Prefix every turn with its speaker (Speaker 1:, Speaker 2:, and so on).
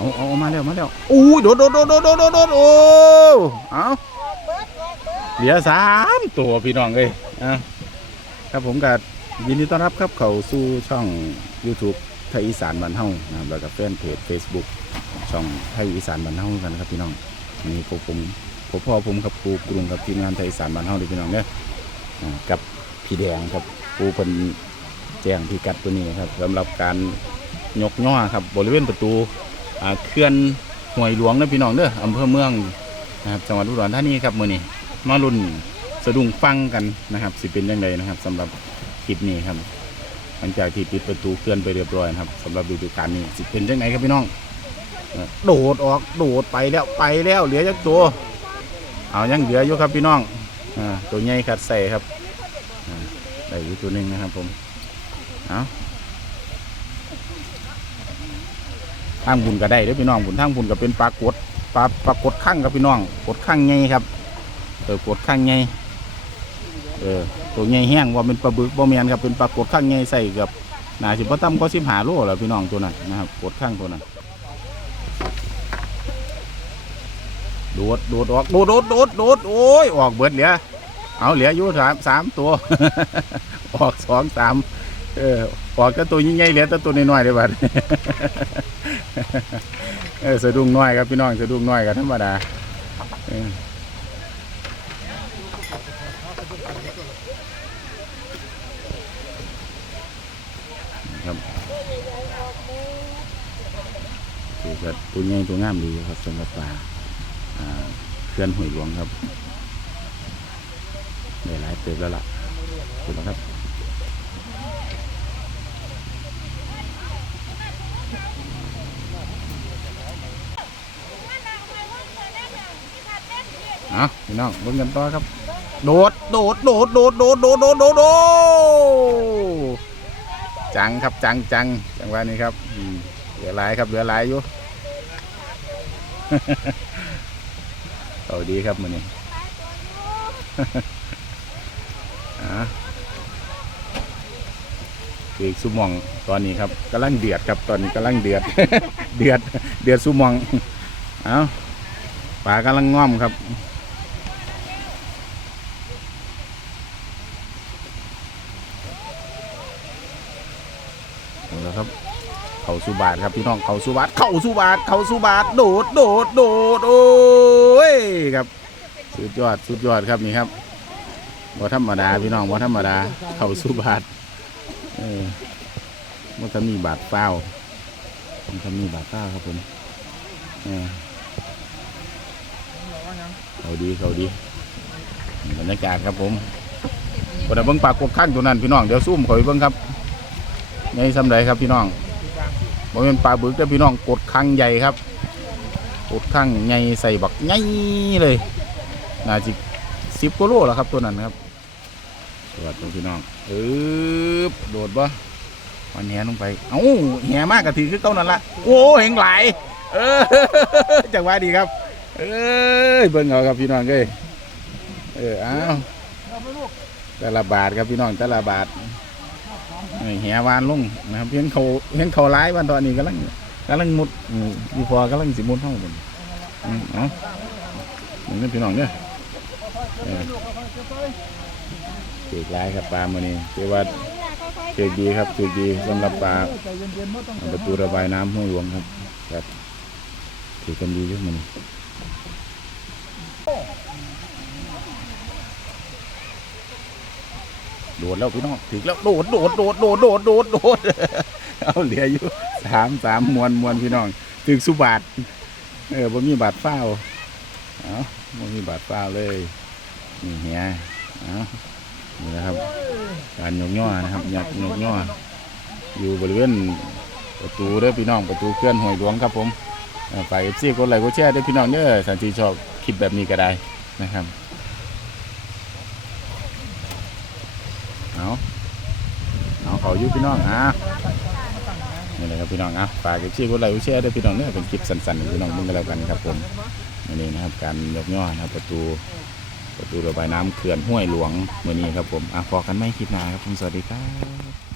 Speaker 1: เอาเอาเอามาแล้วมาแล้วอู้ยโดดโดดโดดโดดโดดโดดโดดโอ้เอาเหลือสามตัวพี่น้องเลยอะครับผมกับยินดีต้อนรับครับเข้าสู่ช่อง YouTube ไทยอีสานบ้านเฮานะครับแล้วก็แฟนเพจ Facebook ช่องไทยอีสานบ้านเฮากันนะครับพี่น้องวันนี้พวกผมพบพ่อผมกับครูกรุงกับทีมงานไทยอีสานบ้านเฮาด้วยพี่น้องเนี่ยกับพี่แดงครับครูเป็นแจ้งพิกัดตัวนี้ครับสำหรับการยกย่อครับบริเวณประตู เขื่อนห้วยหลวงนะพี่น้องเด้ออำเภอเมืองนะครับจังหวัดอุดรธานีครับมื้อนี้มารุ่นสะดุ้งฟังกันนะครับ สิเป็นยังไงนะครับสำหรับคลิปนี้ครับ หลังจากที่ปิดประตูเขื่อนไปเรียบร้อยนะครับสำหรับฤดูกาลนี้สิเป็นยังไงครับพี่น้องเอ่อโดดออกโดดไปแล้วไปแล้วเหลือจักตัวเอายังเหลืออยู่ครับพี่น้องอ่าตัวใหญ่ขัดใส่ครับอ่าได้อยู่ตัวหนึ่งนะครับผมเอา ทางบุญก็ได้เด้อพี่น้องบุญทางบุญก็เป็นปลากดปลาปลากดข้างครับพี่น้องกดข้างใหญ่ครับเออกดข้างใหญ่เออตัวใหญ่แห้งว่าเป็นปลาบึกบ่แมนครับเป็นปลากดข้างใหญ่ใส่กับนาสิบ่ต่ำก็สิบหาโลแล้วพี่น้องตัวนั้นนะครับกดข้างตัวนั้นโดดโดดออกโดดโดดโดดโดดโอ้ยออกเบิดเหลือเอาเหลืออยู่สามสามตัว ออกสองสามเออออกก็ตัวใหญ่ๆเหลือแต่ตัวน้อยๆเลยบัด เออสะดุ้งน้อยครับพี่น้องสะดุ้งน้อยก็ธรรมดาเออครับตัวก็ตัวใหญ่ตัวงามดีครับสำหรับปลาเคลื่อนหอยหลวงครับได้หลายเติบแล้วล่ะถูกแล้วครับ อาพี่น้องเบิ่งกันต่อครับ โดดโดดโดดโดดโดดโดดโดดโดดโดดจังครับจังจังจังหวะนี้ครับเหลือหลายครับเหลือหลายอยู่เอาดีครับมือนี้อะอีกสุมองตอนนี้ครับกำลังเดือดครับตอนนี้กำลังเดือด เดือดเดือดสุมอง เอาปลากำลังง่อมครับ เอาละครับ เขาสุบาทครับพี่น้องเขาสุบาทเขาสุบาทเขาสุบาทโดดโดดโดดโอ้ยครับสุดยอดสุดยอดครับนี่ครับบ่ธรรมดาพี่น้องบ่ธรรมดาเขาสุบาทเออมันจะมีบาทเปล่ามันจะมีบาทเปล่าครับผมเออเขาดีเขาดีบรรยากาศครับผมคนเอาเบิ้งปากกบข้างตัวนั้นพี่น้องเดี๋ยวซุ่มขาไปเบิ้งครับ ในสำไรครับพี่น้องบ่เป็นปลาบึกแต่พี่น้องกดคังใหญ่ครับ กดคังใหญ่ใส่บักใหญ่เลยน่าจิสิบกิโลแล้วครับตัวนั้นครับสวัสดีพี่น้องเออโดดบ่มันแหลงไป เอ้าแหมากกะถือคือเก้านั่นละโอ้เห็นไหลเออจังหวะดีครับ เอ้ยเบิ่งเอาครับพี่น้องเอ้ยเออเอ้าแต่ละบาทครับพี่น้องแต่ละบาท เอ้ยวานลงนะครับเห็นเขาเห็นเขาร้ายวันตอนนี้กำลังกำลังมุดอยู่พอกำลังสิมุดเท่ากันอืมเอาเหมือนกันพี่น้องเนี่ยเออกิดร้ายครับปลามานี่ถือว่าเกิดดีครับเกิดดีสำหรับปลาประตูระบายน้ำห้วยหลวงครับครับถือกันดีเยอะมัน โดดแล้วพี่น้องถึงแล้วโดดโดดโดดโดดโดดโดดโดดเอาเหลืออยู่สามสามมวนมวนพี่น้องถึงสุบาทเออบ่มีบาทเฝ้าเอาบ่มีบาทเฝ้าเลยนี่เฮียเอานี่นะครับ การยกย่อนะครับยักยกย่ออยู่บริเวณประตูเด้อพี่น้องประตูเคลื่อนหอยหลวงครับผมเอ่อฝากเอฟซีกดไลค์กดแชร์ด้วยพี่น้องเด้อสันติชอบคลิปแบบนี้ก็ได้นะครับ เอาเอาเขาอยู่พี่น้องอะนี่เลยครับพี่น้องอะฝากกับชีกดไลค์กดแชร์ด้วยพี่น้องเนี่ยเป็นคลิปสั้นๆพี่น้องมึงกันแล้วกันครับผมนี่นะครับการยกย่อนะครับประตูประตูระบายน้ำเขื่อนห้วยหลวงเมื่อนี้ครับผมอะพอกันไหมคลิปหน้าครับผมสวัสดีครับ